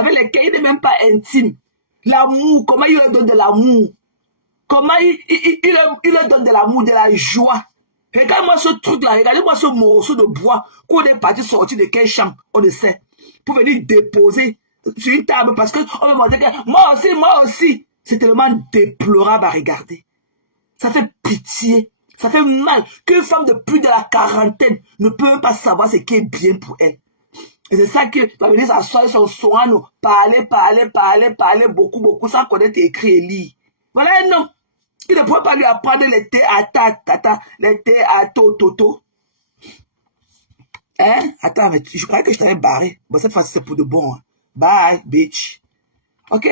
avec lesquels il n'est même pas intime. L'amour, comment il leur donne de l'amour. Comment il leur donne de l'amour, de la joie. Regarde-moi ce truc-là, regardez-moi ce morceau de bois qu'on est parti sortir de quel champ, on le sait, pour venir déposer sur une table parce qu'on me montrait que moi aussi. C'est tellement déplorable à regarder. Ça fait pitié, ça fait mal qu'une femme de plus de la quarantaine ne peut même pas savoir ce qui est bien pour elle. Et c'est ça que va venir s'asseoir son soin, parler, beaucoup, sans connaître écrit et lire. Voilà un homme. Il ne pourrait pas lui apprendre les thés à tata, les thés à toto. Hein? Attends, mais je croyais que je t'avais barré. Bon, cette fois-ci, c'est pour de bon. Hein. Bye, bitch. Ok?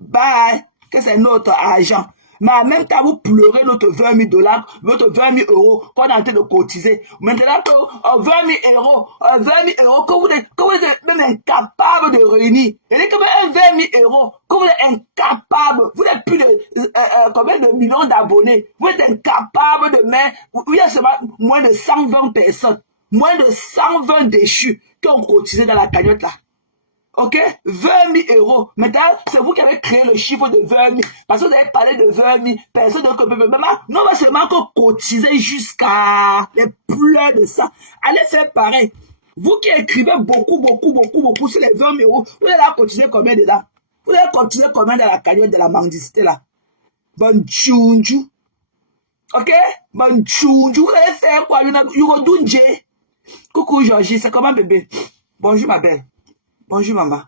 Bye. Que c'est notre argent. Mais en même temps, vous pleurez notre 20 000 $, notre 20 000 € qu'on est en train de cotiser. Maintenant que 20 000 €, que vous êtes même incapable de réunir. Et comme un 20 000 € que vous êtes incapable, vous n'êtes plus de combien de millions d'abonnés, vous êtes incapable de mettre, il y a seulement moins de 120 personnes, moins de 120 déchus qui ont cotisé dans la cagnotte là. Ok? 20 000 €. Maintenant, c'est vous qui avez créé le chiffre de 20 000. Parce que vous avez parlé de 20 000. Personne ne peut. Non, mais seulement encore cotiser jusqu'à les pleurs de ça. Allez faire pareil. Vous qui écrivez beaucoup sur les 20 000 €, vous allez cotiser combien dedans? Vous allez cotiser combien dans la cagnotte de la mendicité là? Bon tchunju. Ok? Bon tchunju. Vous allez faire quoi? Yugodunje. Coucou Georgie, c'est comment bébé? Bonjour ma belle. Bonjour maman.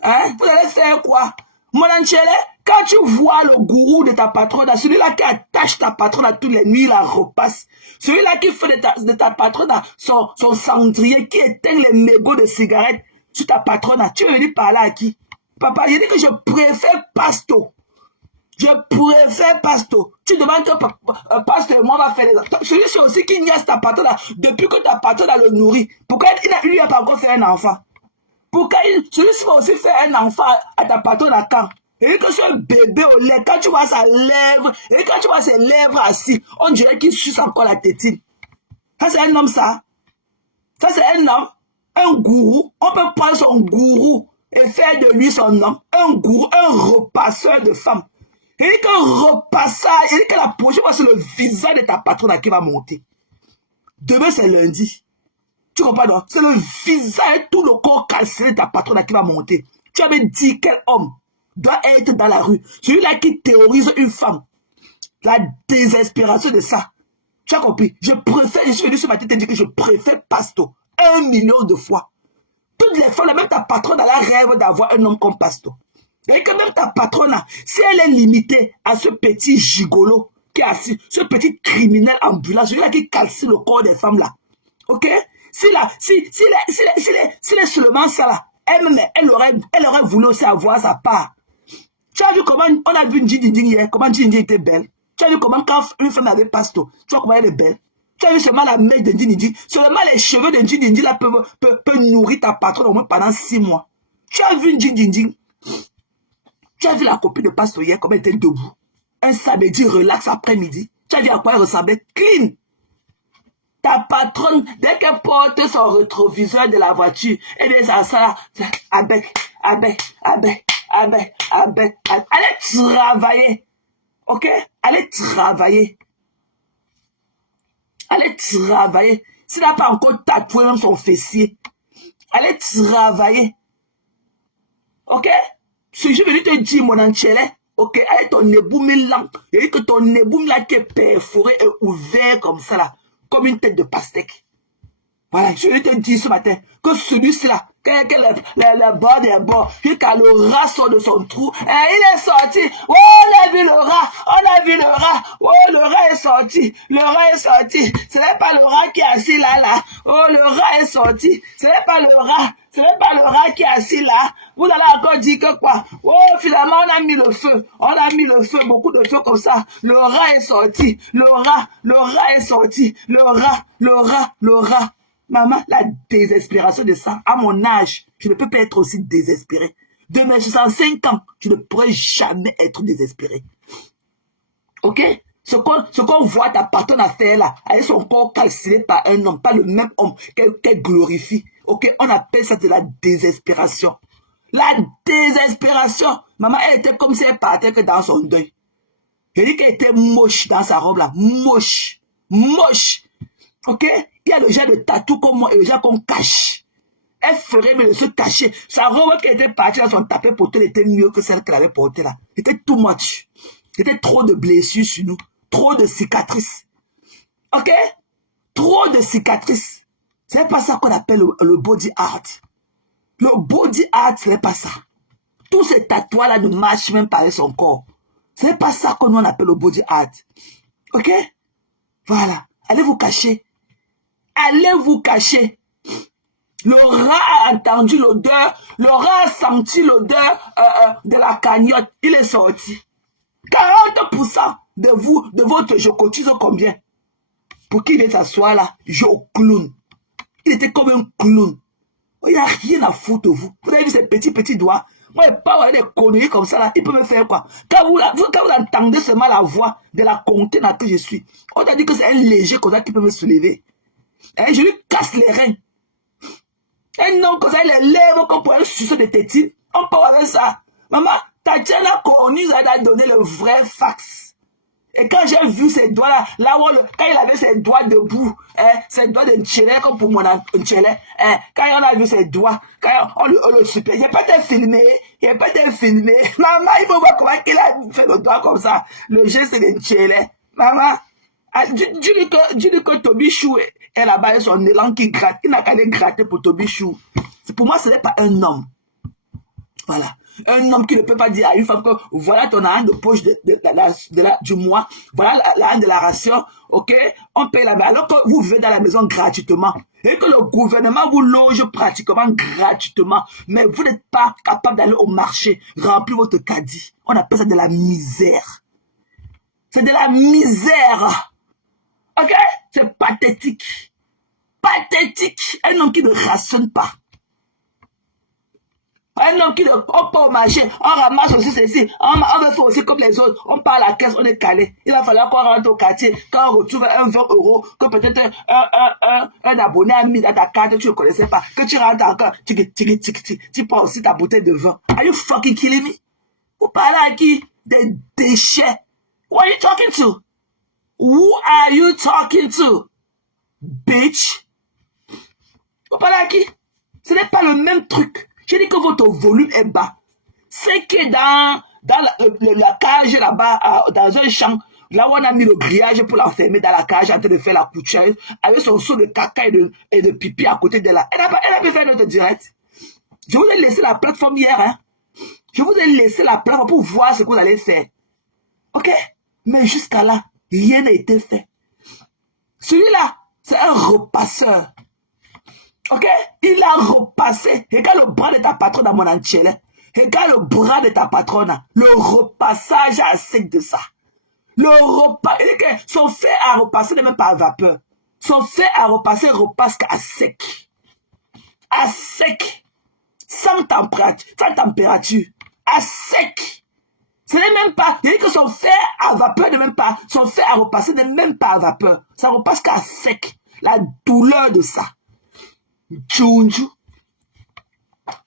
Hein? Vous allez faire quoi? Mon Anchele, quand tu vois le gourou de ta patronne, celui-là qui attache ta patronne à toutes les nuits, la repasse. Celui-là qui fait de ta patronne son cendrier, qui éteint les mégots de cigarettes sur ta patronne, tu veux venir parler à qui? Papa, j'ai dit que je préfère Pasto. Je préfère Pasto. Tu demandes que Pasto et moi va faire les enfants. Celui-ci aussi qui niaise ta patronne depuis que ta patronne a le nourri. Pourquoi il lui a pas encore fait un enfant? Pourquoi celui-ci va aussi faire un enfant à ta patronne à quand? Et que ce bébé au lait, quand tu vois sa lèvre, et quand tu vois ses lèvres assis, on dirait qu'il suce encore la tétine. Ça, c'est un homme, ça. Ça, c'est un homme, un gourou. On peut prendre son gourou et faire de lui son homme. Un gourou, un repasseur de femmes. Et qu'un repassage, et que la prochaine fois, c'est le visage de ta patronne qui va monter. Demain, c'est lundi. Tu comprends, non? C'est le visage, tout le corps cassé de ta patronne qui va monter. Tu avais dit quel homme doit être dans la rue. Celui-là qui terrorise une femme. La désespération de ça. Tu as compris? Je suis venu ce matin te dire que je préfère Pasto. 1 million de fois. Toutes les fois, même ta patronne a la rêve d'avoir un homme comme Pasto. Et que même ta patronne, si elle est limitée à ce petit gigolo qui est assis, ce petit criminel ambulant, celui-là qui calcine le corps des femmes là. Ok? S'il est seulement ça là, elle aurait voulu aussi avoir sa part. Tu as vu comment on a vu Njinding hier, comment Njinding était belle. Tu as vu comment quand une femme avait Pasto, tu vois comment elle est belle. Tu as vu seulement la mèche de Njinding, seulement les cheveux de Njinding là peuvent nourrir ta patronne au moins pendant 6 mois. Tu as vu Njinding. Tu as vu la copine de Pasto hier, comment elle était debout. Un samedi relax après-midi. Tu as vu à quoi elle ressemblait? Clean. Ta patronne, dès qu'elle porte son rétroviseur de la voiture, et bien ça, avec. Allez travailler. Ok? Allez travailler. S'il n'a pas encore tatoué même son fessier, allez travailler. Ok? Si je veux te dire, mon Anchele, ok, avec ton éboum là, il dit que ton éboum là qui est perforé et ouvert comme ça là, comme une tête de pastèque. Voilà, je vais te dire ce matin que celui-ci là, que le bord des bords, quand le rat sort de son trou, et il est sorti. Oh, on a vu le rat. Oh, le rat est sorti. Ce n'est pas le rat qui est assis là. Oh, le rat est sorti. Ce n'est pas le rat qui est assis là. Vous allez encore dire que quoi? Oh, finalement, on a mis le feu. Beaucoup de feu comme ça. Le rat est sorti. Le rat est sorti. Le rat. Maman, la désespération de ça, à mon âge, je ne peux pas être aussi désespéré. De mes 65 ans, je ne pourrai jamais être désespéré. Ok? Ce qu'on voit ta patronne à faire là, avec son corps calciné par un homme, pas le même homme qu'elle glorifie. Ok? On appelle ça de la désespération. La désespération. Maman, elle était comme si elle partait que dans son deuil. Elle dit qu'elle était moche dans sa robe là. Moche. Moche. Ok? Il y a le genre de tatou comme moi et le genre qu'on cache. Elle ferait mais de se cacher. Sa robe qui était partie dans son tapis pour elle était mieux que celle qu'elle avait portée là. C'était too much. C'était trop de blessures sur nous. Trop de cicatrices. Ok? Trop de cicatrices. C'est pas ça qu'on appelle le body art. Le body art, ce n'est pas ça. Tous ces tatouages-là ne marchent même pas avec son corps. Ce n'est pas ça que nous on appelle le body art. Ok? Voilà. Allez vous cacher. Allez vous cacher. Le rat a entendu l'odeur. Le rat a senti l'odeur de la cagnotte. Il est sorti. 40% de vous, de votre je cotise combien? Pour qu'il vienne s'asseoir là, je clown. Il était comme un clown. Il n'y a rien à foutre de vous. Vous avez vu ces petits doigts? Moi, je ne pas des conneries comme ça là. Il peut me faire quoi? Quand vous entendez seulement la voix de la comté dans que je suis, on t'a dit que c'est un léger comme ça qui peut me soulever. Hein, je lui casse les reins. Un homme comme ça, il est lèvres comme pour un suceau de tétine. On parle avec ça. Maman, Tatiana Coronu a donné le vrai fax. Et quand j'ai vu ses doigts là, quand il avait ses doigts debout, ses doigts de Nchele, comme pour mon Nchele, quand on a vu ses doigts, quand on le super, il n'a pas été filmé, Maman, il faut voir comment il a fait le doigt comme ça, le geste de Nchele. Maman, dis-lui que Toby Chou est là-bas avec son élan qui gratte, il n'a qu'à aller gratter pour Toby Chou. Pour moi, ce n'est pas un homme. Voilà. Un homme qui ne peut pas dire à une femme que voilà ton argent de poche du mois, voilà l'argent de la ration, ok, on paye la maison, alors que vous vivez dans la maison gratuitement et que le gouvernement vous loge pratiquement gratuitement, mais vous n'êtes pas capable d'aller au marché, remplir votre caddie. On appelle ça de la misère. C'est de la misère. Ok? C'est pathétique. Pathétique. Un homme qui ne rationne pas. Un homme qui ne on pas au marché, on ramasse aussi ceci, on veut faire aussi comme les autres, on part à la caisse, on est calé. Il va falloir qu'on rentre au quartier, quand on retrouve un 20 €, que peut-être un abonné a mis dans ta carte, tu ne connaissais pas, que tu rentres encore, tu prends aussi ta bouteille de vin. Are you fucking killing me? Vous parlez à qui? Des déchets. Who are you talking to? Who are you talking to? Bitch. Vous parlez à qui? Ce n'est pas le même truc. Je dis que votre volume est bas. C'est que dans la cage là-bas, dans un champ, là où on a mis le grillage pour l'enfermer dans la cage en train de faire la couture, avec son seau de caca et de pipi à côté de là. Elle a pu faire notre direct. Je vous ai laissé la plateforme hier. Hein? Je vous ai laissé la plateforme pour voir ce que vous allez faire. Ok? Mais jusqu'à là, rien n'a été fait. Celui-là, c'est un repasseur. Ok? Il a repassé. Regarde le bras de ta patronne à mon Nchele. Regarde le bras de ta patronne. Le repassage à sec de ça. Le repas. Son fer à repasser n'est même pas à vapeur. Son fer à repasser repasse à sec. À sec. Sans température. À sec. Ce n'est même pas. Il dit que son fer à vapeur n'est même pas. Son fer à repasser n'est même pas à vapeur. Ça repasse qu'à sec. La douleur de ça. Tchunju.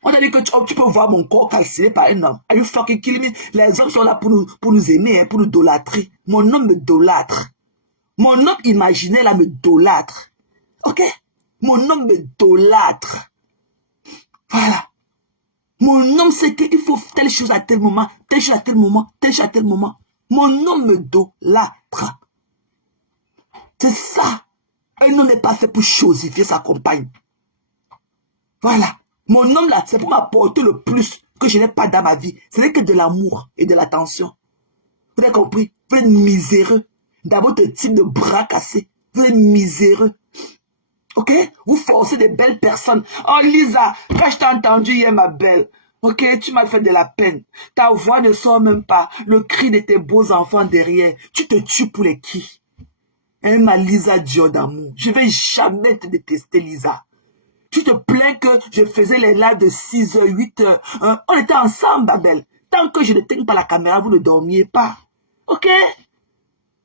On a dit que tu peux voir mon corps calciné par un homme. Are you fucking killing me? Les hommes sont là pour nous aimer, pour nous idolâtrer. Mon homme me idolâtre. Mon homme imaginaire là me idolâtre. Ok? Mon homme me idolâtre. Voilà. Mon homme sait qu'il faut telle chose à tel moment, telle chose à tel moment, telle chose à tel moment. Mon homme me idolâtre. C'est ça. Un homme n'est pas fait pour chosifier sa compagne. Voilà. Mon homme là, c'est pour m'apporter le plus que je n'ai pas dans ma vie. Ce n'est que de l'amour et de l'attention. Vous avez compris? Vous êtes miséreux. Dans votre type de bras cassé. Vous êtes miséreux. Ok? Vous forcez des belles personnes. Oh Lisa, quand je t'ai entendu hier ma belle, ok, tu m'as fait de la peine. Ta voix ne sort même pas. Le cri de tes beaux enfants derrière. Tu te tues pour les qui? Hein, ma Lisa Dior d'amour. Je ne vais jamais te détester, Lisa. Tu te plains que je faisais les lives de 6h, 8h. Hein? On était ensemble, ma belle. Tant que je ne t'ai pas la caméra, vous ne dormiez pas. Ok?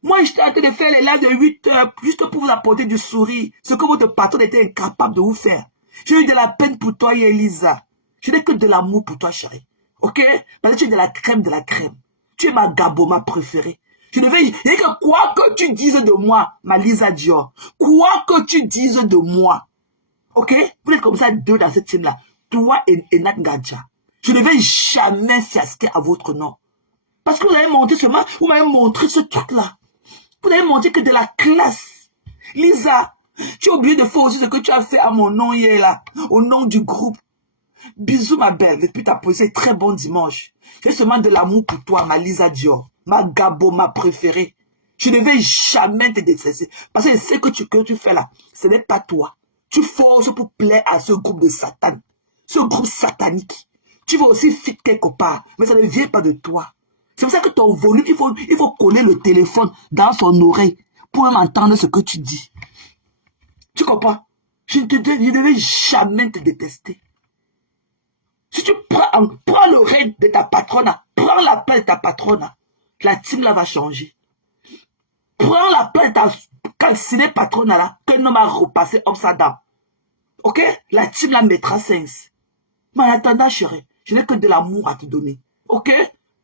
Moi, j'étais en train de faire les lives de 8h juste pour vous apporter du sourire. Ce que votre patron était incapable de vous faire. J'ai eu de la peine pour toi, Elisa. Je n'ai que de l'amour pour toi, chérie. Ok? Parce que tu es de la crème de la crème. Tu es ma Gabo, ma préférée. Je ne vais... Et que quoi que tu dises de moi, ma Lisa Dior, quoi que tu dises de moi, ok? Vous êtes comme ça deux dans cette team-là. Toi et Nat Gadja. Je ne vais jamais fiasquer à votre nom. Parce que vous avez montré seulement, vous m'avez montré ce truc-là. Vous n'avez montré que de la classe. Lisa, tu as oublié de faire aussi ce que tu as fait à mon nom hier là, au nom du groupe. Bisous ma belle, depuis ta posée, très bon dimanche. J'ai seulement de l'amour pour toi, ma Lisa Dior, ma Gabo, ma préférée. Je ne vais jamais te détester. Parce que ce que tu fais là, ce n'est pas toi. Tu forces pour plaire à ce groupe de Satan. Ce groupe satanique. Tu vas aussi fit quelque part, mais ça ne vient pas de toi. C'est pour ça que ton volume, il faut coller le téléphone dans son oreille pour m'entendre ce que tu dis. Tu comprends? Je ne vais jamais te détester. Si tu prends le règne de ta patronne, prends la place de ta patronne, la team là va changer. Prends la place de ta calcinée patronne là, que l'homme a repassé upside down. Ok? La team là mettra sens. Mais en attendant, chérie, je n'ai que de l'amour à te donner. Ok?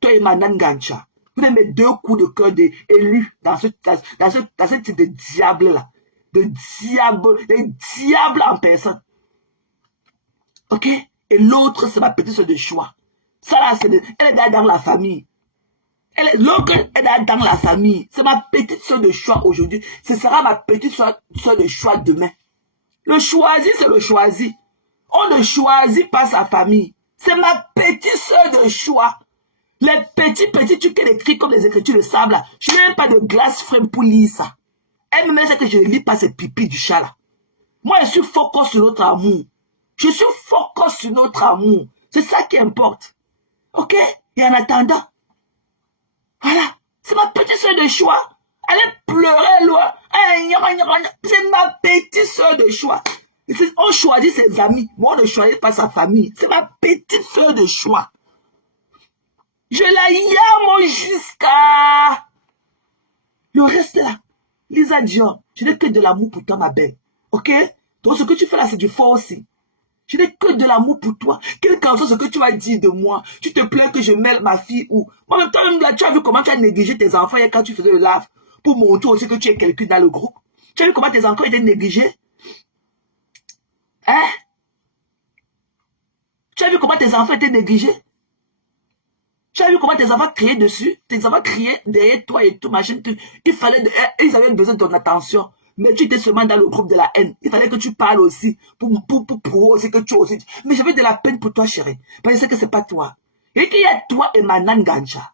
Toi et Manan Gancha. Vous avez mes deux coups de cœur élus dans ce type de diable là. Des diables en personne. Ok? Et l'autre, c'est ma petite soeur de choix. Ça là, elle est dans la famille. L'autre, elle est dans la famille. C'est ma petite soeur de choix aujourd'hui. Ce sera ma petite soeur de choix demain. Le choisi, c'est le choisi. On ne choisit pas sa famille. C'est ma petite soeur de choix. Les petits trucs qu'elle écrit comme les écritures de sable là. Je n'ai même pas de glace frame pour lire ça. Elle me dit que je ne lis pas ces pipis du chat là. Moi, je suis focus sur notre amour. Je suis focus sur notre amour. C'est ça qui importe. Ok? Et en attendant, voilà. C'est ma petite soeur de choix. Elle pleurait loin. C'est ma petite soeur de choix. On choisit ses amis, mais on ne choisit pas sa famille. C'est ma petite soeur de choix. Je la yame jusqu'à... Le reste là, Lisa Dior, je n'ai que de l'amour pour toi, ma belle. Ok? Donc ce que tu fais là, c'est du forcing. Je n'ai que de l'amour pour toi. Quel qu'en soit ce que tu as dit de moi, tu te plains que je mêle ma fille ou... En même temps, là, tu as vu comment tu as négligé tes enfants hier quand tu faisais le live pour montrer aussi que tu es quelqu'un dans le groupe. Tu as vu comment tes enfants étaient négligés? Hein? Tu as vu comment tes enfants étaient négligés? Tu as vu comment tes enfants criaient dessus? Tes enfants criaient derrière toi et tout, machin. Ils avaient besoin de ton attention. Mais tu étais seulement dans le groupe de la haine. Il fallait que tu parles aussi pour aussi que tu aussi. Mais j'avais de la peine pour toi, chérie. Parce que je sais que c'est pas toi. Et qu'il y a toi et Manan Gancha.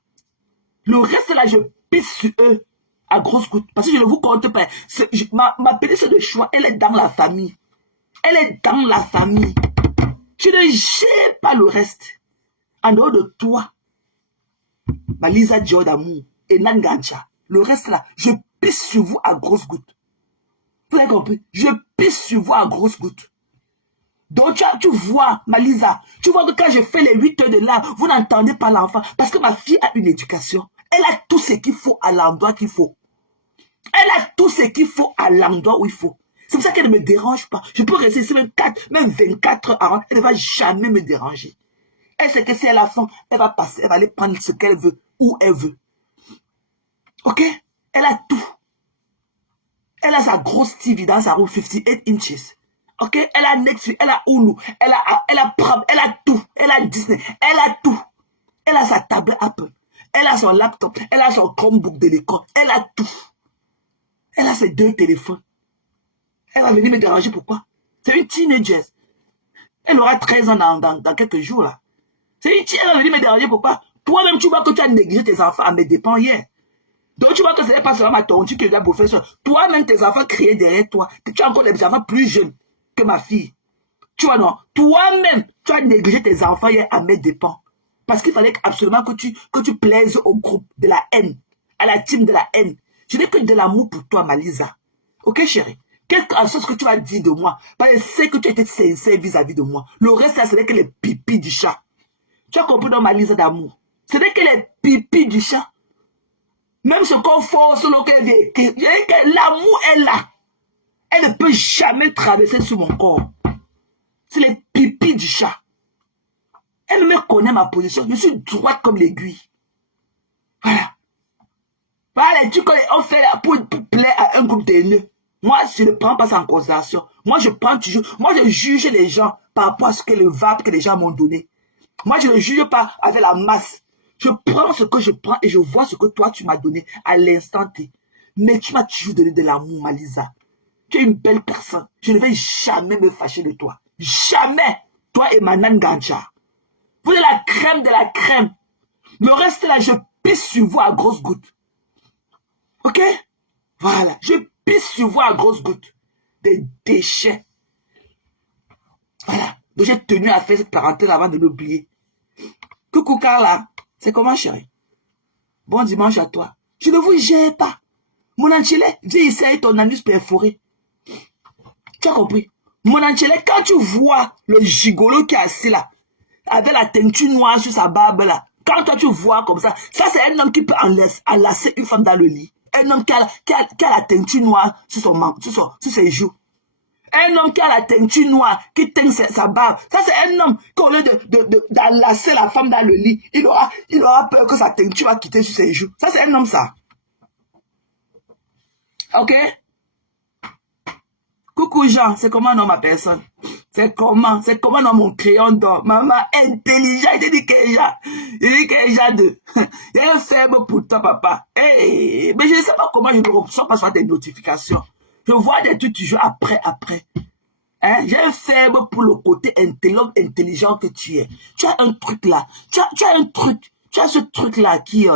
Le reste là, je pisse sur eux à grosse goutte. Parce que je ne vous compte pas. Ma petite soeur de choix, elle est dans la famille. Elle est dans la famille. Tu ne gères pas le reste. En dehors de toi, ma Lisa Dior d'amour et Nan Gancha. Le reste là, je pisse sur vous à grosse goutte. Vous avez compris? Je pisse sur vous à grosse goutte. Donc tu vois, ma Lisa, tu vois que quand je fais les 8 heures de là, vous n'entendez pas l'enfant. Parce que ma fille a une éducation. Elle a tout ce qu'il faut à l'endroit qu'il faut. Elle a tout ce qu'il faut à l'endroit où il faut. C'est pour ça qu'elle ne me dérange pas. Je peux rester ici même 24 heures avant. Elle ne va jamais me déranger. Elle sait que si elle a faim, elle va passer, elle va aller prendre ce qu'elle veut, où elle veut. Ok? Elle a tout. Elle a sa grosse TV dans sa roue 58 inches. Ok? Elle a Netflix, elle a Hulu, elle a Prime, elle a tout. Elle a Disney, elle a tout. Elle a sa tablette Apple. Elle a son laptop, elle a son Chromebook de l'école. Elle a tout. Elle a ses 2 téléphones. Elle va venir me déranger, pourquoi? C'est une teenager. Elle aura 13 ans dans quelques jours là. C'est une teenager, elle va venir me déranger, pourquoi? Toi-même, tu vois que tu as négligé tes enfants à mes dépens hier. Donc tu vois que ce n'est pas seulement ma tontu qui est la professeur. Toi-même, tes enfants criaient derrière toi. Tu as encore des enfants plus jeunes que ma fille. Tu vois, non? Toi-même, tu as négligé tes enfants hier à mes dépens. Parce qu'il fallait absolument que tu plaises au groupe de la haine, à la team de la haine. Je n'ai que de l'amour pour toi, ma Lisa. Ok, chérie? Quelque chose que tu as dit de moi, parce que c'est que tu étais sincère vis-à-vis de moi. Le reste, ce n'est que les pipis du chat. Tu as compris dans ma Lisa d'amour? Ce n'est que les pipis du chat. Même ce qu'on force, l'amour est là. Elle ne peut jamais traverser sur mon corps. C'est les pipis du chat. Elle me connaît ma position. Je suis droite comme l'aiguille. Voilà. Voilà les trucs qu'on fait pour plaire à un groupe d'ennemis. Moi, je ne prends pas ça en considération. Moi, je prends toujours. Moi, je juge les gens par rapport à ce que le vape que les gens m'ont donné. Moi, je ne juge pas avec la masse. Je prends ce que je prends et je vois ce que toi, tu m'as donné à l'instant T. Mais tu m'as toujours donné de l'amour, Malisa. Tu es une belle personne. Je ne vais jamais me fâcher de toi. Jamais. Toi et Manan Gancha. Vous êtes la crème de la crème. Le reste là, je pisse sur vous à grosses gouttes. Ok? Voilà. Je pisse sur vous à grosses gouttes. Des déchets. Voilà. Donc j'ai tenu à faire cette parenthèse avant de l'oublier. Coucou Carla. C'est comment, chérie? Bon dimanche à toi. Je ne vous gère pas. Mon Anchele, viens ici avec ton anus perforé. Tu as compris? Mon Anchele, quand tu vois le gigolo qui est assis là, avec la teinture noire sur sa barbe là, quand toi tu vois comme ça c'est un homme qui peut enlacer une femme dans le lit. Un homme qui a la teinture noire sur ses joues. Un homme qui a la teinture noire, qui teigne sa barbe. Ça, c'est un homme qui, au lieu d'enlacer la femme dans le lit, il aura peur que sa teinture va quitter sur ses joues. Ça, c'est un homme, ça. Ok? Coucou Jean, c'est comment non ma personne? C'est comment non mon crayon d'or? Maman intelligent, il dit que Jean de. Il est faible pour toi, papa. Hey, mais je ne sais pas comment je ne reçois pas sur tes notifications. Je vois des trucs toujours après. Hein? J'ai un faible pour le côté intelligent que tu es. Tu as un truc là. Tu as ce truc là qui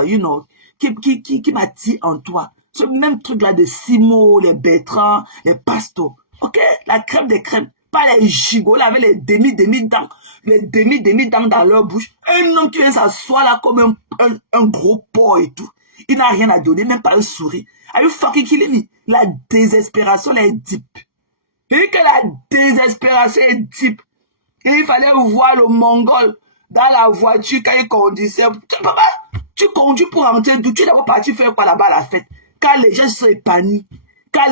m'attire en toi. Ce même truc là de Simo, les Bertrand, les Pastos. Ok? La crème des crèmes. Pas les gigots avec les demi-dents. Les demi-dents dans leur bouche. Un homme qui vient s'asseoir là comme un gros porc et tout. Il n'a rien à donner, même pas un sourire. Are you fucking killing me? La désespération est deep. Et que la désespération est deep. Et il fallait voir le Mongol dans la voiture quand il conduisait. Papa, tu conduis pour rentrer d'où? Tu es d'abord parti faire quoi là-bas à la fête? Quand les gens sont épanouis. Quand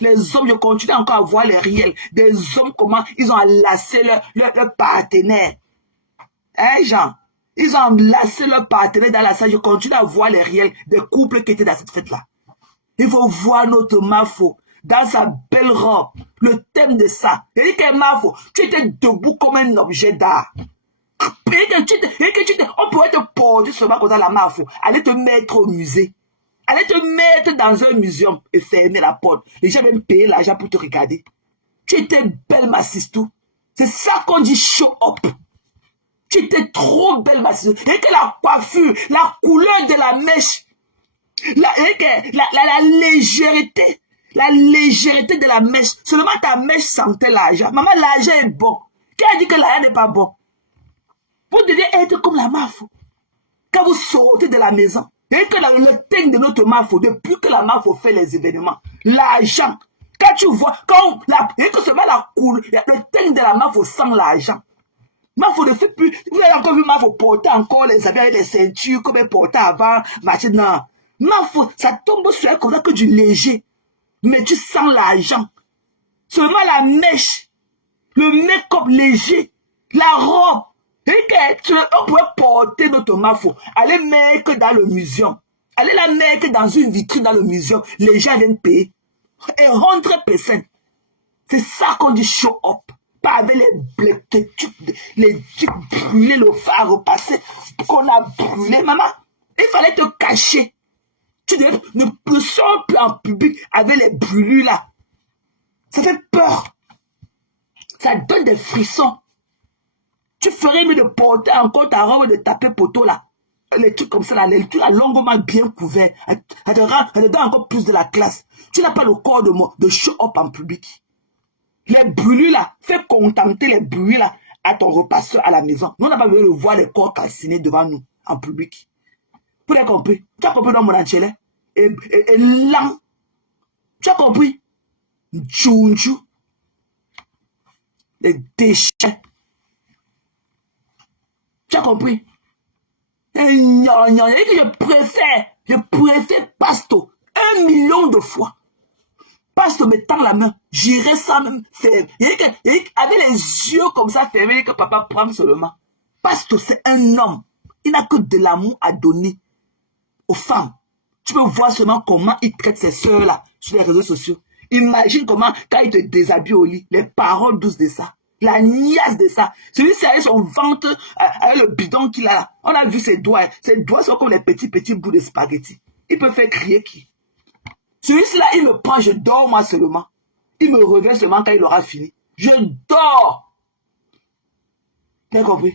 les hommes, je continue encore à voir les réels. Des hommes, comment ils ont enlacé leur partenaire. Hein, Jean? Ils ont enlacé leur partenaire dans la salle. Je continue à voir les réels des couples qui étaient dans cette fête-là. Il faut voir notre Mafo dans sa belle robe. Le thème de ça. Il dit que Mafo, tu étais debout comme un objet d'art. On pourrait te porter seulement comme ça la Mafo. Aller te mettre au musée. Allez te mettre dans un muséum et fermer la porte. Les gens même payer l'argent pour te regarder. Tu étais belle, ma sistou. C'est ça qu'on dit show up. Tu étais trop belle, ma sistou. Et que la coiffure, la couleur de la mèche, la légèreté. La légèreté de la mèche. Seulement ta mèche sentait l'argent. Maman, l'argent est bon. Qui a dit que l'argent n'est pas bon? Vous devez être comme la Mafo. Quand vous sortez de la maison, et que le thème de notre Mafo, depuis que la Mafo fait les événements, l'argent, quand tu vois, et que seulement la couleur, le thème de la Mafo sent l'argent. Mafo ne fait plus, vous avez encore vu Mafo porter encore les habits avec les ceintures comme elle portait avant, maintenant. Mafo, ça tombe sur elle comme ça que du léger. Mais tu sens l'argent. Seulement la mèche, le make-up léger, la robe. On pourrait porter notre Mafo, aller mettre dans le muséum, aller la mettre dans une vitrine dans le muséum, les gens viennent payer. Et 100%. C'est ça qu'on dit show up. Pas avec les trucs brûlés, le phare repassé, qu'on a brûlé, maman. Il fallait te cacher. Tu ne sors plus en public avec les brûlures là. Ça fait peur. Ça donne des frissons. Tu ferais mieux de porter encore ta robe et de taper poteau là. Les trucs comme ça là, les trucs là longuement bien couverts. Elle te donne encore plus de la classe. Tu n'as pas le corps de show up en public. Les brûlures là, fais contenter les brûlures là à ton repasseur à la maison. Nous, on n'a pas besoin de voir les corps calcinés devant nous en public. Vous avez compris? Tu as compris dans mon Anchele? Et lent. Tu as compris? Tchounchou. Les déchets. Tu as compris? Et je préfère Pasto 1 million de fois. Pasto me tend la main, j'irai sans même faire. Avec les yeux comme ça fermés, que papa prend seulement. Pasteur, c'est un homme. Il n'a que de l'amour à donner aux femmes. Tu peux voir seulement comment il traite ses sœurs-là sur les réseaux sociaux. Imagine comment, quand il te déshabille au lit, les paroles douces de ça. La niaise de ça. Celui-ci avec son ventre, avec le bidon qu'il a là. On a vu ses doigts. Ses doigts sont comme les petits bouts de spaghetti. Il peut faire crier qui? Celui-ci là, il me prend, je dors moi seulement. Il me revient seulement quand il aura fini. Je dors. T'as compris?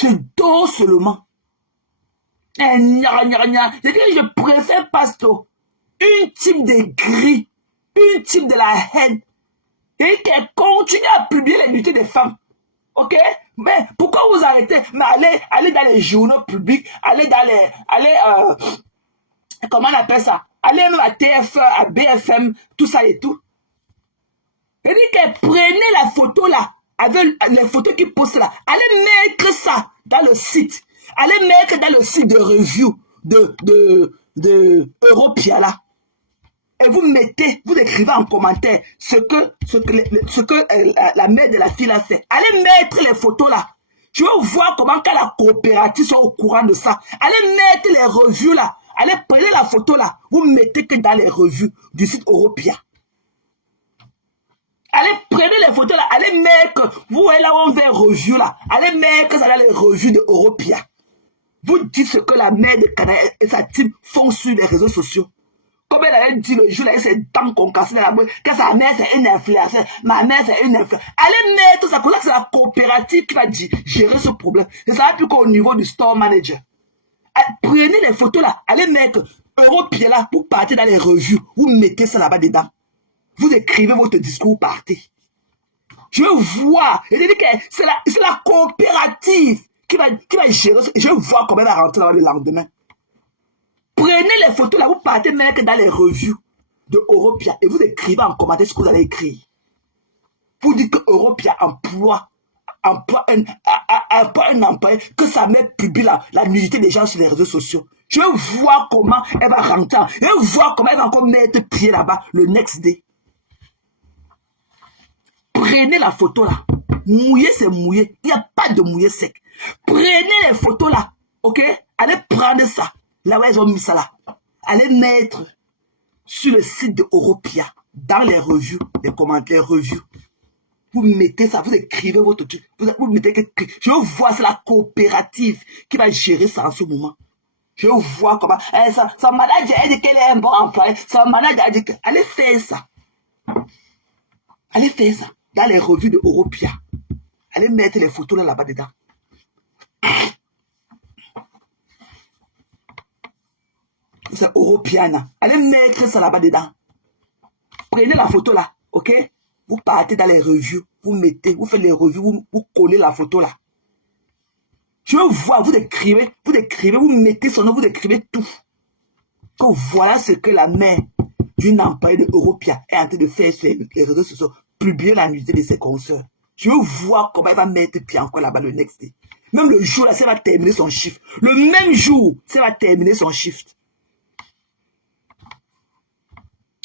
Je dors seulement. C'est que je préfère, pasteur, une type de gris, une type de la haine, et qu'elle continue à publier les nudités des femmes. Ok? Mais pourquoi vous arrêtez? Mais allez dans les journaux publics, allez dans les... comment on appelle ça? Allez même à TF1, à BFM, tout ça et tout. Et dit qu'elle prenait la photo là, avec les photos qu'ils postent là, allez mettre ça dans le site. Allez mettre dans le site de review de Europia là. Et vous mettez, vous écrivez en commentaire ce que la mère de la fille a fait. Allez mettre les photos là. Je veux voir comment quand la coopérative soit au courant de ça. Allez mettre les revues là. Allez prendre la photo là. Vous mettez que dans les revues du site Europia. Allez prendre les photos là. Allez mettre, vous voyez là où on fait revue là. Allez mettre ça dans les revues de Europia. Vous dites ce que la mère de Canada et sa team font sur les réseaux sociaux. Comme elle avait dit le jour là, ses dents concassées dans la boîte, que sa mère c'est une influenceuse, ma mère c'est une influenceuse. Allez mettre ça, pour ça que c'est la coopérative qui va gérer ce problème. Et ça va plus qu'au niveau du store manager. Prenez les photos là, allez mettre Europia là pour partir dans les revues. Vous mettez ça là-bas dedans. Vous écrivez votre discours, partez. Je vois, c'est la coopérative qui va gérer ça. Je vois comment elle va rentrer dans le lendemain. Prenez les photos là, vous partez mettre dans les revues de Europia et vous écrivez en commentaire ce que vous allez écrire. Vous dites que Europia emploie un employé, que sa mère publie la nudité des gens sur les réseaux sociaux. Je vais voir comment elle va rentrer. Je vais voir comment elle va encore mettre pied là-bas le next day. Prenez la photo là. Mouillé, c'est mouillé. Il n'y a pas de mouillé sec. Prenez les photos là. Ok? Allez prendre ça. Là où ils ont mis ça là. Allez mettre sur le site de Europia. Dans les revues, les commentaires, revues. Vous mettez ça, vous écrivez votre truc. Vous mettez que... Je vois, c'est la coopérative qui va gérer ça en ce moment. Je vois comment... son manager a dit qu'elle est un bon employé. Son manager a dit que... Allez faire ça. Allez faire ça. Dans les revues de Europia. Allez mettre les photos là-bas dedans. C'est Europiana. Allez mettre ça là-bas dedans. Prenez la photo là, ok? Vous partez dans les revues, vous mettez, vous faites les revues, vous collez la photo là. Je vois, vous écrivez, vous mettez son nom, vous écrivez tout. Que voilà ce que la mère d'une employée de Europia est en train de faire sur les réseaux sociaux, publier la nudité de ses consoeurs. Je veux voir comment elle va mettre pied encore là-bas le next day. Même le jour là, ça va terminer son shift. Le même jour, ça va terminer son shift.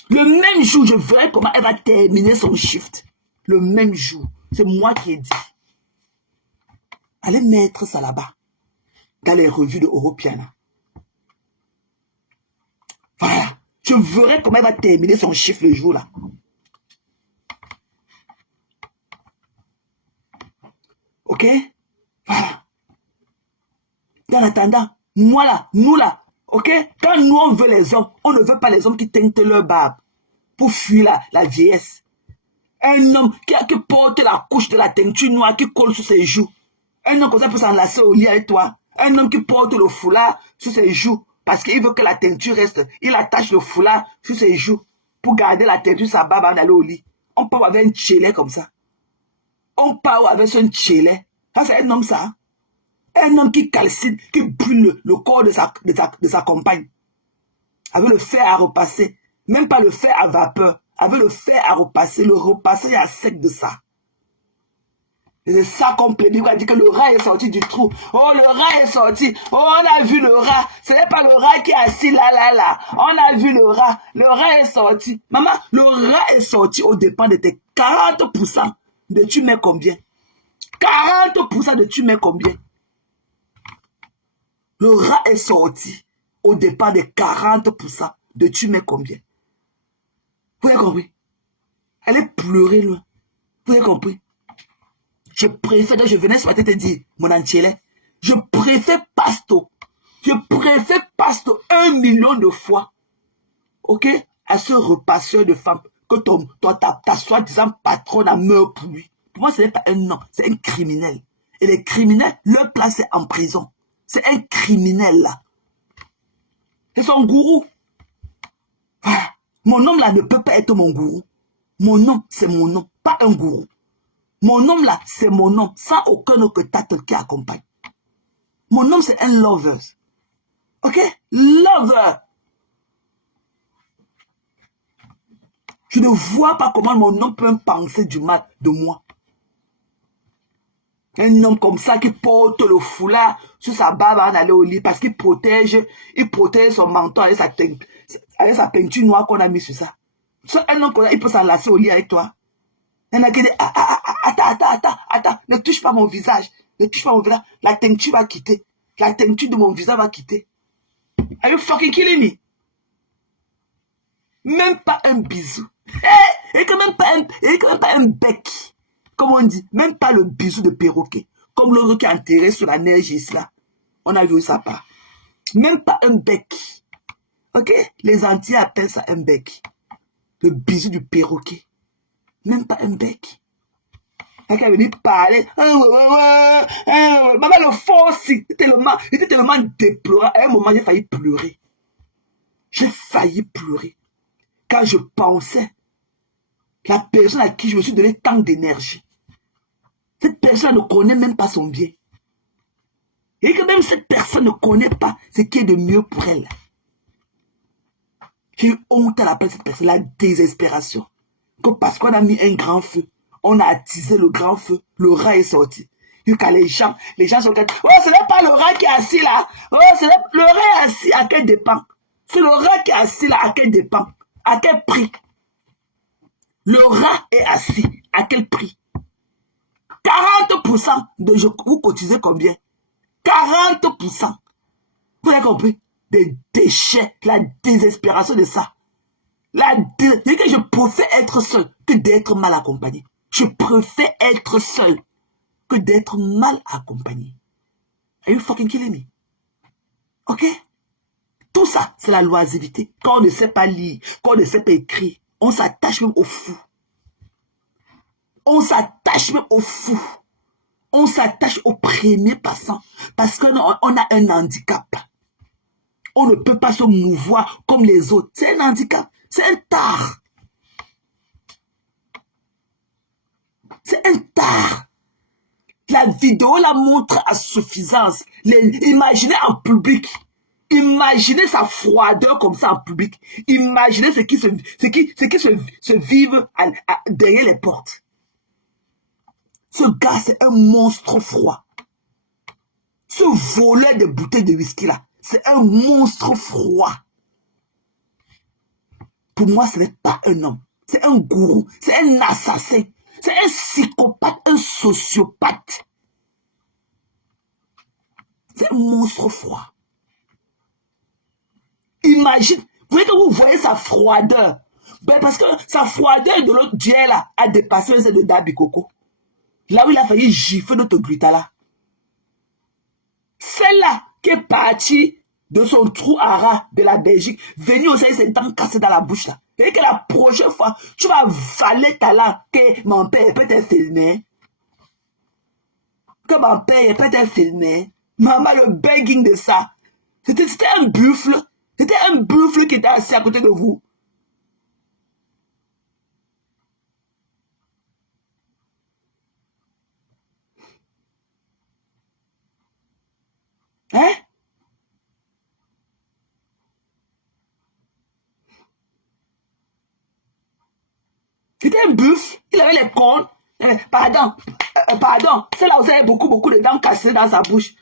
Le même jour, je verrai comment elle va terminer son shift. Le même jour. C'est moi qui ai dit. Allez mettre ça là-bas. Dans les revues de Europiana. Voilà. Je verrai comment elle va terminer son shift le jour là. Ok? Voilà. En attendant, moi là, nous là, ok? Quand nous on veut les hommes, on ne veut pas les hommes qui teintent leur barbe pour fuir la vieillesse. Un homme qui porte la couche de la teinture noire qui colle sur ses joues. Un homme comme ça peut s'enlacer au lit avec toi. Un homme qui porte le foulard sur ses joues parce qu'il veut que la teinture reste. Il attache le foulard sur ses joues pour garder la teinture sur sa barbe avant d'aller au lit. On part avec un tchélet comme ça. On part avec un tchélet. Ça c'est un homme ça. Hein? Un homme qui calcine, qui brûle le corps de sa compagne. Avec le fer à repasser. Même pas le fer à vapeur. Avec le fer à repasser. Le repasser est à sec de ça. Et c'est ça qu'on plaît. On a dit que le rat est sorti du trou. Oh, le rat est sorti. Oh, on a vu le rat. Ce n'est pas le rat qui est assis là. On a vu le rat. Le rat est sorti. Maman, le rat est sorti au dépend de tes 40%. De tu mets combien? 40% de tu mets combien? Le rat est sorti au départ de 40% de tu mets combien? Vous avez compris? Elle est pleurée loin. Vous avez compris? Je préfère, donc je venais ce matin te dire, mon entier, je préfère Pasto. Je préfère Pasto 1 million de fois. Ok? À ce repasseur de femmes que ta soi-disant patronne a meurt pour lui. Pour moi, ce n'est pas un nom, c'est un criminel. Et les criminels, leur place est en prison. C'est un criminel là. C'est son gourou. Ah, mon homme là ne peut pas être mon gourou. Mon nom, c'est mon nom, pas un gourou. Mon nom là, c'est mon nom, sans aucun autre tâte qui accompagne. Mon nom, c'est un lover. Ok? Lover. Je ne vois pas comment mon homme peut penser du mal de moi. Un homme comme ça qui porte le foulard sur sa barbe en aller au lit parce qu'il protège son menton avec sa peinture noire qu'on a mis sur ça. Un homme comme ça, il peut s'enlacer au lit avec toi. Il y en a qui disent, attends, ne touche pas mon visage. Ne touche pas mon visage. La teinture va quitter. La teinture de mon visage va quitter. Are you fucking killing me? Même pas un bisou. Et quand même pas un bec. Comme on dit, même pas le bisou de perroquet. Comme l'autre qui est enterré sur la neige ici là. On a vu ça pas. Même pas un bec. Ok? Les Antillais appellent ça un bec. Le bisou du perroquet. Même pas un bec. Quelqu'un venir parler. Maman, le force, c'était tellement déplorant. À un moment, j'ai failli pleurer. J'ai failli pleurer. Quand je pensais la personne à qui je me suis donné tant d'énergie. Cette personne ne connaît même pas son bien. Et que même cette personne ne connaît pas ce qui est de mieux pour elle. J'ai eu honte à la place de cette personne, la désespération. Que parce qu'on a mis un grand feu, on a attisé le grand feu, le rat est sorti. Et quand les gens sont comme, oh, ce n'est pas le rat qui est assis là. Oh, le rat est assis, à quel dépend? C'est le rat qui est assis là, à quel dépend? À quel prix? Le rat est assis, à quel prix? 40% de vous cotisez combien? 40%. Vous avez compris? Des déchets, la désespération de ça. Que je préfère être seul que d'être mal accompagné. Je préfère être seul que d'être mal accompagné. Are you fucking killing me? Ok? Tout ça, c'est la loisiveté. Quand on ne sait pas lire, quand on ne sait pas écrire, on s'attache même au fou. On s'attache même au fou. On s'attache au premier passant parce qu'on a un handicap. On ne peut pas se mouvoir comme les autres. C'est un handicap. C'est un tard. C'est un tard. La vidéo la montre à suffisance. Imaginez en public. Imaginez sa froideur comme ça en public. Imaginez ce qui se vivent derrière les portes. Ce gars, c'est un monstre froid. Ce voleur de bouteilles de whisky là, c'est un monstre froid. Pour moi, ce n'est pas un homme. C'est un gourou. C'est un assassin. C'est un psychopathe, un sociopathe. C'est un monstre froid. Imagine, vous voyez sa froideur. Ben parce que sa froideur de l'autre dieu là a dépassé celle de Dabi Coco. Là où il a failli gifler notre Glutala. Celle-là qui est partie de son trou à rat de la Belgique, venue aussi avec ses dents cassées dans la bouche là. Et que la prochaine fois, tu vas valer ta langue, que mon père peut être filmé. Que mon père peut être filmé. Maman, le begging de ça. C'était un buffle. C'était un buffle qui était assis à côté de vous. Hein? C'était un buffle. Il avait les cornes. Pardon. C'est là où il y avait beaucoup de dents cassées dans sa bouche.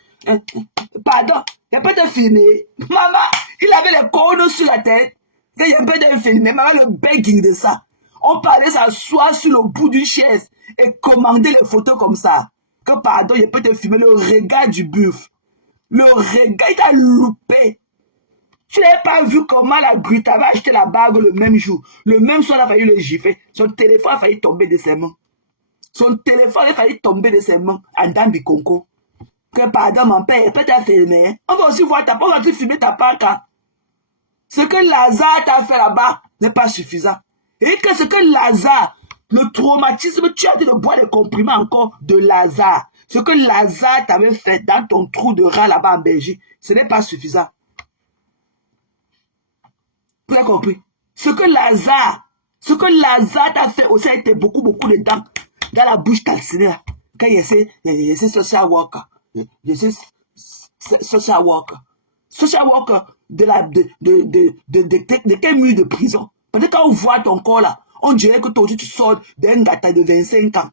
Pardon. Il n'y a pas de filmé. Maman, il avait les cornes sur la tête. Il n'y a pas de filmé. Maman, le begging de ça. On parlait s'asseoir sur le bout d'une chaise et commander les photos comme ça. Que pardon, je peux te filmer le regard du buffle. Le regard, il t'a loupé. Tu n'avais pas vu comment la brute avait acheté la bague le même jour. Le même soir, il a failli le gifler. Son téléphone a failli tomber de ses mains. Son téléphone a failli tomber de ses mains en Dambi Conco. Que pardon, mon père, peut-être filmer. On va aussi voir ta part, on va aussi filmer ta part. Ce que Lazare t'a fait là-bas n'est pas suffisant. Et que ce que Lazare, le traumatisme, tu as dit de boire des comprimés encore de Lazare. Ce que Lazare t'avait fait dans ton trou de rat là-bas en Belgique, ce n'est pas suffisant. Vous avez compris? Ce que Lazare t'a fait aussi a été beaucoup de dents dans la bouche calcinée. Quand il y a social worker. Social worker. Social worker de quel mur de prison? Parce que quand on voit ton corps là, on dirait que toi aussi tu sors d'un gâteau de 25 ans.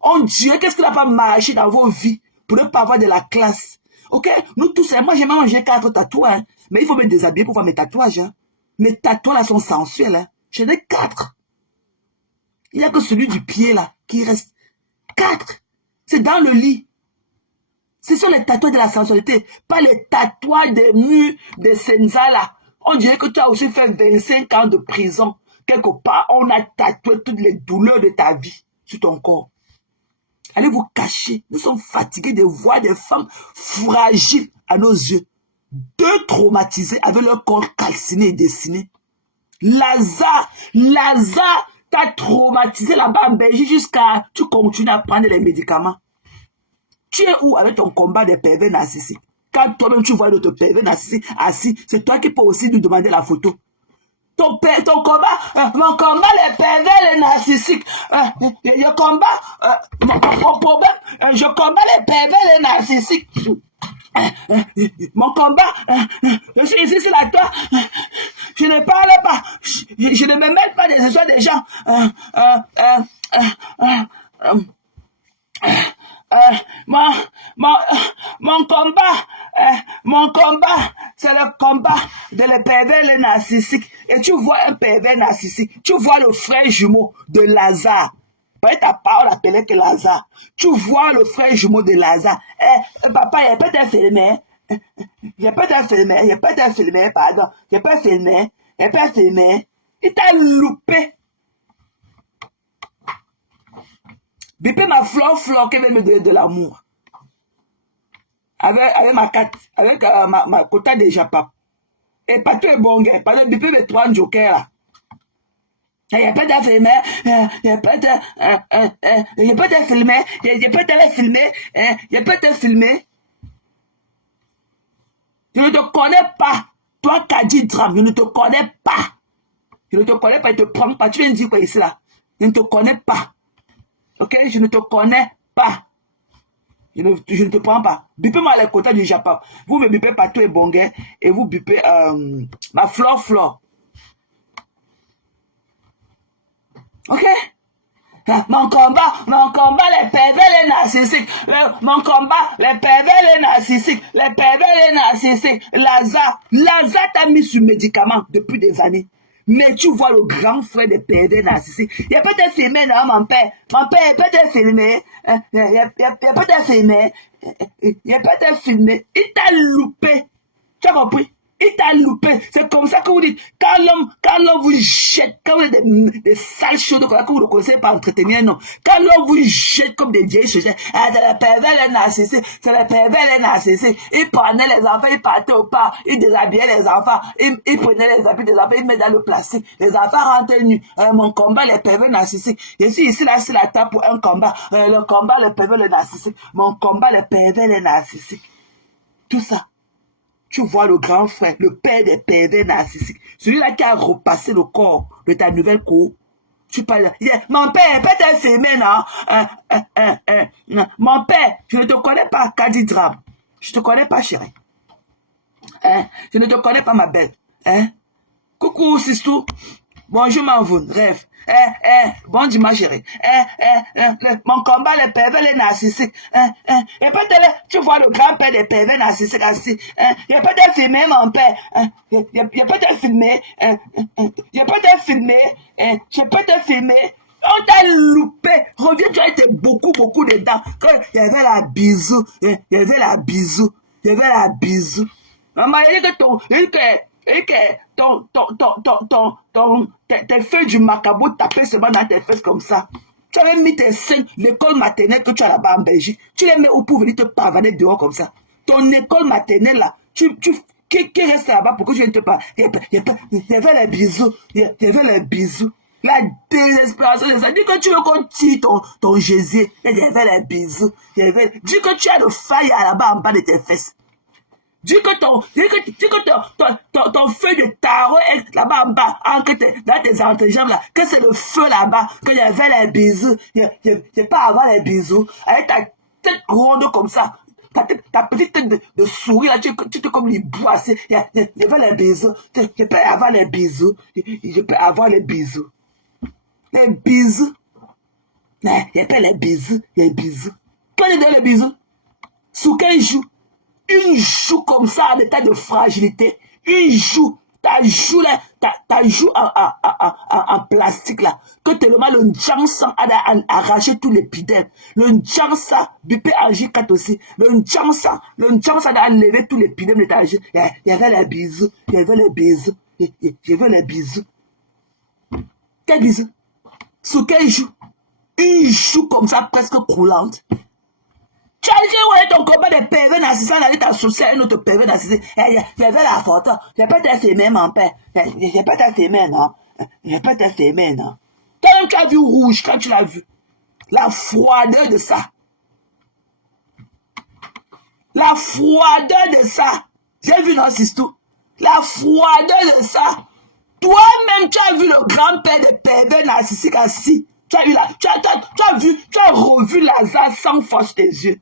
On dirait qu'est-ce qui n'a pas marché dans vos vies pour ne pas avoir de la classe. Ok? Nous tous, moi j'ai mangé 4 tatouages, mais il faut me déshabiller pour voir mes tatouages. Hein. Mes tatouages là sont sensuels. Hein. J'en ai 4. Il n'y a que celui du pied là qui reste. 4. C'est dans le lit. Ce sont les tatouages de la sensualité, pas les tatouages des murs de Senza là. On dirait que tu as aussi fait 25 ans de prison. Quelque part, on a tatoué toutes les douleurs de ta vie sur ton corps. Allez vous cacher. Nous sommes fatigués de voir des femmes fragiles à nos yeux. Deux traumatisés avec leur corps calciné et dessiné. Lazare t'a traumatisé là-bas en Belgique jusqu'à tu continues à prendre les médicaments. Tu es où avec ton combat des pervers narcissiques? Quand toi-même tu vois d'autres pervers narcissiques assis, c'est toi qui peux aussi nous demander la photo. Ton combat, mon combat, les pervers, les narcissiques. Je combat, mon problème, je combat les pervers, les narcissiques. Mon combat, je suis ici sur la toile. Je ne parle pas. Je ne me mêle pas des histoires des gens. Mon combat, c'est le combat de les pervers, les narcissiques. Et tu vois un pervers narcissique, tu vois le frère jumeau de Lazare. Peut-être ta parole appelait que Lazare. Tu vois le frère jumeau de Lazare. Papa, il peut être filmé. Il peut être filmé, pardon. Il peut filmer. Il t'a loupé. Bipé ma fleur qui veut me donner de l'amour. Avec ma carte, avec ma quota de Japap. Et pas tout est bon, gars. Parce que Bipé me 3 jokers là. Il n'y a pas de filmer, il n'y a pas de filmer, Je ne te connais pas. Toi, Kadi Dram, je ne te connais pas. Je ne te connais pas, je ne te prends pas. Tu viens de dire quoi ici là? Je ne te connais pas. Ok? Je ne te connais pas. Je ne te prends pas. Bipez-moi les quotas du Japon. Vous me bipez partout et bonguin. Et vous bipez ma flore. Ok? Mon combat, les pervers, les narcissiques. Mon combat, les pervers, les narcissiques. Lazare t'a mis sur médicament depuis des années. Mais tu vois le grand frère des pervers narcissiques. Il peut te filmer, non, mon père. Mon père, il peut te filmer. Il peut te filmer. Il t'a loupé. Tu as compris? Il t'a loupé. C'est comme ça que vous dites. Quand l'homme vous jette, quand vous avez des sales choses que vous ne connaissez pas entretenir, non. Quand l'homme vous jette comme des vieilles choses, c'est les pervers, les narcissiques. Il prenait les enfants, il partait au parc, il déshabillait les enfants, il prenait les habits des enfants, il met dans le plastique. Les enfants rentrent nus. Mon combat, les pervers narcissiques. Je suis ici, là, sur la table pour un combat. Le combat, les pervers, les narcissiques. Mon combat, les pervers, les narcissiques. Tout ça. Tu vois le grand frère, le père des pervers narcissiques, celui-là qui a repassé le corps de ta nouvelle cour. Tu parles, mon père, peut-être filmé, non? Mon père, je ne te connais pas, Kadi Drab. Je ne te connais pas, chérie. Je ne te connais pas, ma belle. Coucou, Sistou. Bonjour, Mavoun, rêve. Bon dimanche, chérie. Mon combat, les pervers, les narcissiques. Et peut-être, tu vois le grand-père des pervers narcissiques assis. Il peut te filmer, mon père. Il peut te filmer. Je peux te filmer. On t'a loupé. Reviens, tu as été beaucoup dedans. Quand il y avait la bisou. Il y avait la bisou. Il y avait la bisou. Maman, il dit que tes feuilles du macabo tapaient seulement dans tes fesses comme ça. Tu avais mis tes seins, l'école maternelle que tu as là-bas en Belgique. Tu les mets où pour venir te pavaner dehors comme ça. Ton école maternelle là, qui reste là-bas pour que tu viennes te parler. Il y avait les bisous. Il y avait les bisous. La désespération de ça. Dis que tu veux qu'on tire ton Jésus. Il y avait les bisous. Dis que tu as le faille là-bas en bas de tes fesses. Dis que ton feu de tarot est là-bas en bas, dans tes entrejambes là, que c'est le feu là-bas, qu'il y avait les bisous. Il n'y a pas avoir les bisous. Avec ta tête ronde comme ça. Ta petite tête de souris là, tu te comme les boissés. Il y avait les bisous. Je peux avoir les bisous. Je peux avoir les bisous. Les bisous. Il n'y a pas les bisous. Les bisous. Quand il y a les bisous, sous quel joue? Une joue comme ça en état de fragilité. Une joue. Ta joue là, ta joue en plastique là. Que tellement le Njansan a arraché tout l'épiderme. Le Njansan, bipé en J4 aussi. Le Njansan a enlevé tout l'épiderme de ta joue. Il y avait les bisous. Il y avait les bisous. Il y avait les bisous. Quel bisou? Sous quel joue? Une joue comme ça presque croulante. Tu as dit, ouais, ton combat de PV narcissique, là, t'as associé à un autre PV narcissique. J'avais la photo. J'ai pas été filmé, mon père. J'ai pas été filmé, non. J'ai pas été filmé, non. Toi-même, tu as vu rouge quand tu l'as vu. La froideur de ça. La froideur de ça. J'ai vu, non, c'est tout. La froideur de ça. Toi-même, tu as vu le grand-père de PV narcissique assis. Tu as revu Lazare sans force tes yeux.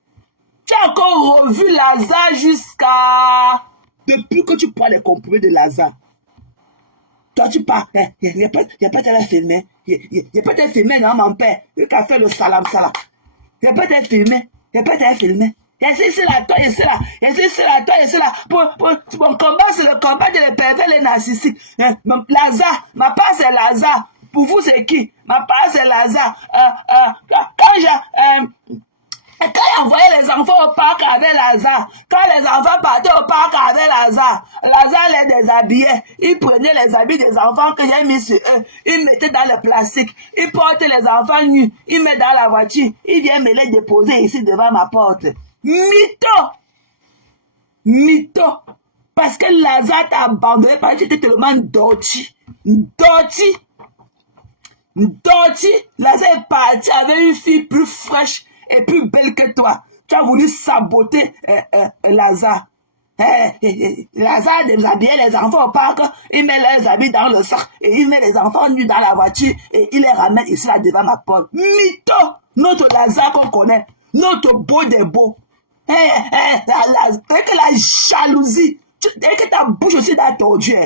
Tu as encore revu Lazare jusqu'à... Depuis que tu prends les comprimés de Lazare. Toi, tu pars. Il n'y a pas de filmé. Il n'y a pas de filmé, non, mon père. Il a fait le salam salam. Il n'y a pas de filmé. Il n'y a pas de filmé. Et c'est là, toi, et c'est là. Et c'est là, toi, et c'est là. Mon combat, c'est le combat de les pervers, les narcissiques. Lazare, ma part, c'est Lazare. Pour vous, c'est qui? Ma part, c'est Lazare. Quand il envoyait les enfants au parc avec Lazare, quand les enfants partaient au parc avec Lazare, Lazare les déshabillait. Il prenait les habits des enfants que j'ai mis sur eux, il mettait dans le plastique, il portait les enfants nus, il met dans la voiture, il vient me les déposer ici devant ma porte. Mytho! Mytho! Parce que Lazare t'a abandonné parce que tu étais tellement dorti. Lazare est parti avec une fille plus fraîche et plus belle que toi. Tu as voulu saboter Lazare. Lazare déshabillait les enfants au parc, il met leurs habits dans le sac et il met les enfants nus dans la voiture et il les ramène ici là devant ma porte. Mytho! Notre Lazare qu'on connaît, notre beau des beaux. Avec la jalousie, et que ta bouche aussi dans ton Dieu.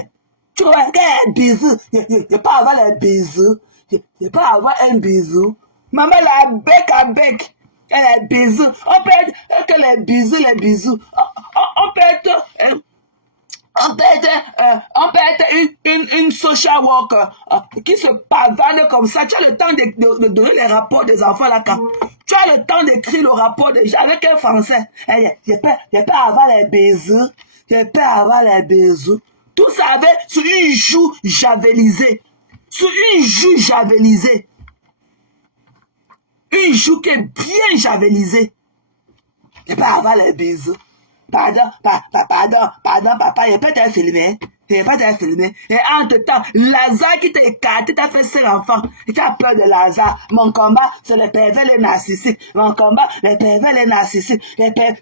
Tu vois, un bisou, il n'y a pas avoir un bisou. Il n'y a pas avoir un bisou. Maman, la bec à bec. Les bisous. On peut être que les bisous. On peut être une social worker qui se pavane comme ça. Tu as le temps de donner les rapports des enfants là quand. Tu as le temps d'écrire le rapport avec un français. Je peux avoir les bisous. Je peux avoir les bisous. Tout ça avec sur une joue javelisée. Sur une joue javelisée. Une joue qui est bien javelisée. Je peux avoir les bisous. Pardon, papa, il peut t'être filmé. Il peut t'être filmé. Et entre-temps, Lazare qui t'a écarté, t'as fait 5 enfants. Et tu as peur de Lazare. Mon combat, c'est les pervers, les narcissiques. Mon combat, les pervers, les narcissiques.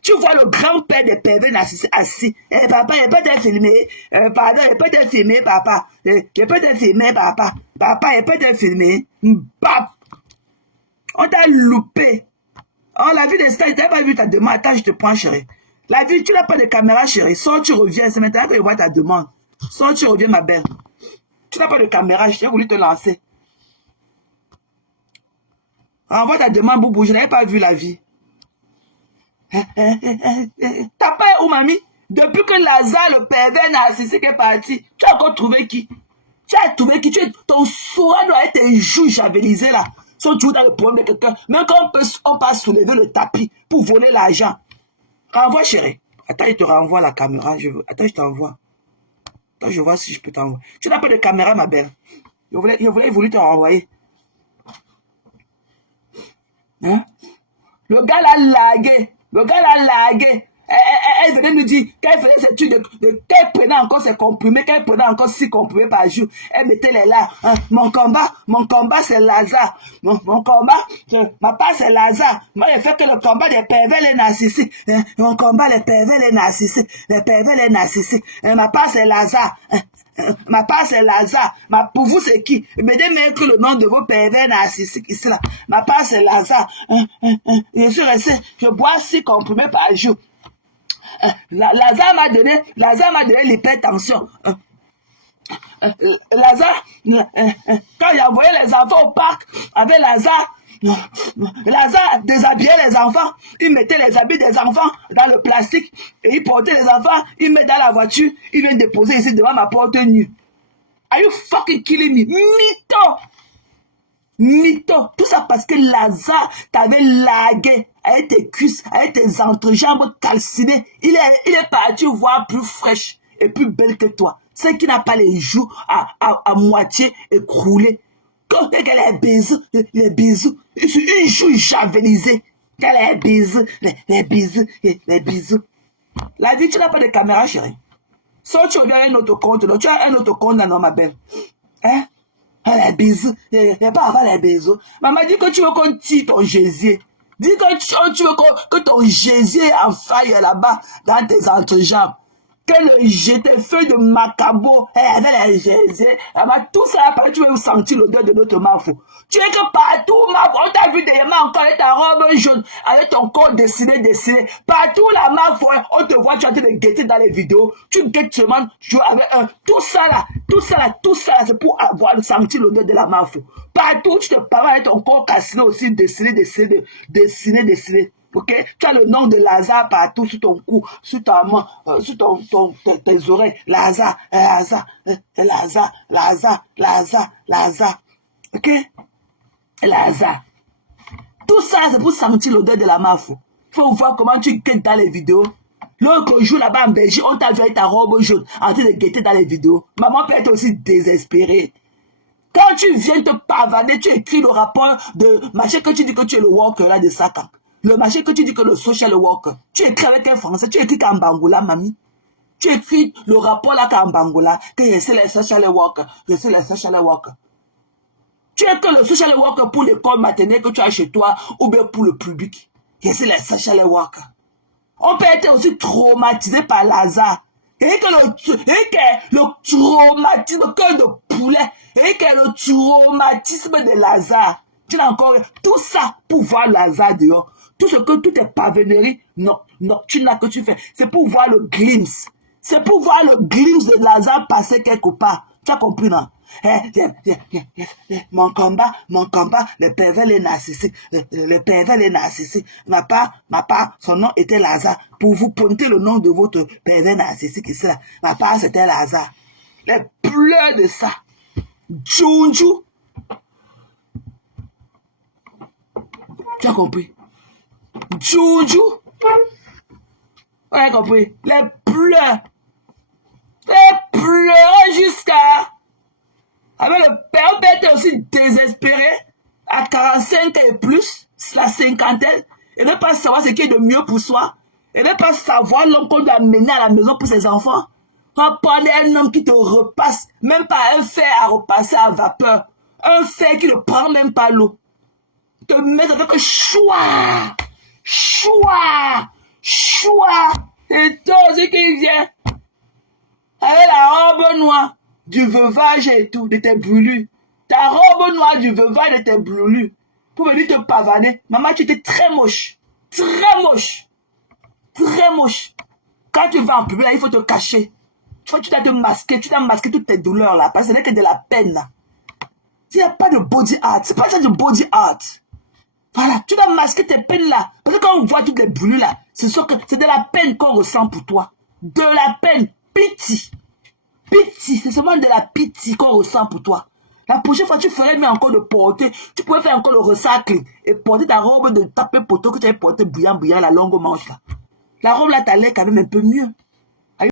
Tu vois le grand-père des pervers narcissiques assis. Et papa, il peut t'être filmé. Pardon, il peut t'être filmé, papa. Il peut t'être filmé, papa. Papa, il peut t'être filmé. Bap. On t'a loupé. Oh, la vie de star, tu n'as pas vu ta demande. Attends, je te prends, chérie. La vie, tu n'as pas de caméra, chérie. Sors, tu reviens. C'est maintenant que je vois ta demande. Sors, tu reviens, ma belle. Tu n'as pas de caméra, j'ai voulu te lancer. Envoie ta demande, Boubou. Je n'avais pas vu la vie. T'as pas où, mamie? Depuis que Lazare, le pervers narcissique, est parti, tu as encore trouvé qui? Tu as trouvé qui? Ton sourire doit être un jour javelisé là. sont toujours dans le problème de quelqu'un. Même quand on peut soulever le tapis pour voler l'argent. Renvoie, chérie. Attends, je te renvoie la caméra. Attends, je t'envoie. Attends, je vois si je peux t'envoyer. Tu n'as pas de caméra, ma belle. Je voulais te renvoyer. Hein? Le gars l'a lagué. Elle venait nous dire qu'elle faisait ces trucs, qu'elle prenait encore ses comprimés, qu'elle prenait encore 6 comprimés par jour. Elle mettait les là. Hein? Mon combat c'est Lazare. Mon combat, ma part c'est Lazare. Moi, je fais que le combat des pervers les narcissiques. Hein? Mon combat, les pervers les narcissiques. Ma part c'est Lazare. Hein? Ma part c'est Lazare. Pour vous c'est qui? Me démettre le nom de vos pervers narcissiques ici là. Ma part c'est Lazare. Je suis resté, je bois 6 comprimés par jour. Lazare m'a donné l'hypertension. Lazare, quand il envoyé les enfants au parc avec Lazare déshabillait les enfants, il mettait les habits des enfants dans le plastique et il portait les enfants, il met dans la voiture, il vient déposer ici devant ma porte nue. Are you fucking killing me? Mytho. Tout ça parce que Lazare t'avait lagué avec tes cuisses, avec tes entrejambes calcinées. Il est parti voir plus fraîche et plus belle que toi. Celle qui n'a pas les joues à moitié écroulées. Quand elle les bisous, une joue javelisée. Quand les bisous. La vie, tu n'as pas de caméra, chérie. Soit tu regardes un autre compte, donc tu as un autre compte dans ma belle. Hein? Les bisous. Il n'y a pas avant les bisous. Maman dit que tu veux qu'on tire ton gésier. Dis que tu veux que ton gésier en faille là-bas dans tes entrejambes. Que tes feuilles de macabo, avec les gésiers, tout ça, tu veux sentir l'odeur de notre mafou. Tu es que partout, on t'a vu derrière encore avec ta robe jaune, avec ton corps dessiné. Partout, la mafou, on te voit, tu es en train de guetter dans les vidéos. Tu guettes seulement, avec tout ça là, c'est pour avoir senti l'odeur de la mafou. Partout, tu te parles avec ton corps calciné aussi, dessiné. Ok, tu as le nom de Lazare partout sur ton cou, sur ta main, sur tes oreilles. Lazare. Ok, Lazare. Tout ça, c'est pour sentir l'odeur de la mafou. Il faut voir comment tu guettes dans les vidéos. L'autre jour là-bas en Belgique, on t'a vu avec ta robe jaune en train de guetter dans les vidéos. Maman peut être aussi désespérée. Quand tu viens te pavaner, tu écris le rapport de machin que tu dis que tu es le worker là de Satan. Le machin que tu dis que le social worker. Tu écris avec un français, tu écris qu'en Bangola, mamie. Tu écris le rapport là qu'en Bangola, que je suis le social worker. Tu es que le social worker pour l'école maternelle que tu as chez toi ou bien pour le public. Je suis le social worker. On peut être aussi traumatisé par Lazare. Et que le traumatisme, cœur de poulet, et que le traumatisme de Lazare. Tu n'as encore tout ça pour voir Lazare dehors. Tout est pavanerie nocturne que tu fais, c'est pour voir le glimpse. C'est pour voir le glimpse de Lazare passer quelque part. Tu as compris, non? Mon combat, les pervers, les narcissiques. Ma part, son nom était Lazare. Pour vous pointer le nom de votre pervers narcissique ici, là. Ma part, c'était Lazare. Les pleurs de ça. Junju. Tu as compris? Junju. On a compris? Les pleurs jusqu'à... Avec le père, on peut être aussi désespéré à 45 ans et plus, la cinquantaine, et ne pas savoir ce qui est de mieux pour soi, et ne pas savoir l'homme qu'on doit mener à la maison pour ses enfants. On prend un homme qui te repasse, même pas un fer à repasser à vapeur, un fer qui ne prend même pas l'eau. Te mettre avec un choix, et toi aussi qui vient, avec la robe noire, du veuvage et tout, de tes brûlures. Ta robe noire du veuvage de tes brûlures. Pour venir te pavaner. Maman, tu étais très moche. Quand tu vas en public, il faut te cacher. Tu dois te masquer. Tu dois masquer toutes tes douleurs là. Parce que ce n'est que de la peine là. Il n'y a pas de body art. C'est pas ça du body art. Voilà. Tu dois masquer tes peines là. Parce que quand on voit toutes les brûlures là, c'est de la peine qu'on ressent pour toi. De la peine. Pitié, c'est seulement de la pitié qu'on ressent pour toi. La prochaine fois, tu ferais mieux encore de porter. Tu pourrais faire encore le recycling et porter ta robe de taper poteau que tu avais porté bouillant, la longue manche là. La robe là, t'allais quand même un peu mieux.